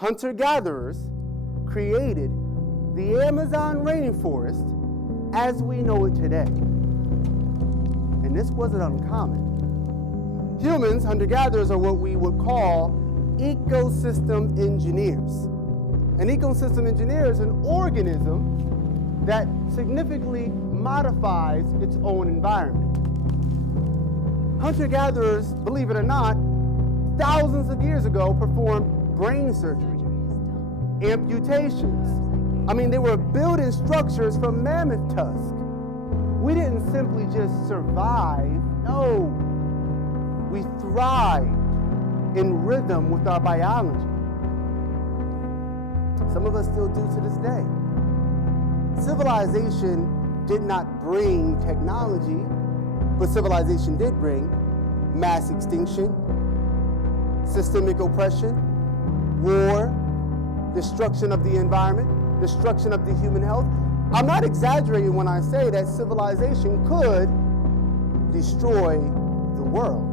hunter-gatherers created the Amazon rainforest as we know it today. And this wasn't uncommon. Humans, hunter-gatherers, are what we would call ecosystem engineers. An ecosystem engineer is an organism that significantly modifies its own environment. Hunter-gatherers, believe it or not, thousands of years ago performed brain surgery, amputations. I mean, they were building structures from mammoth tusk. We didn't simply just survive, no. We thrived in rhythm with our biology. Some of us still do to this day. Civilization did not bring technology, but civilization did bring mass extinction, systemic oppression, war, destruction of the environment, destruction of the human health. I'm not exaggerating when I say that civilization could destroy the world.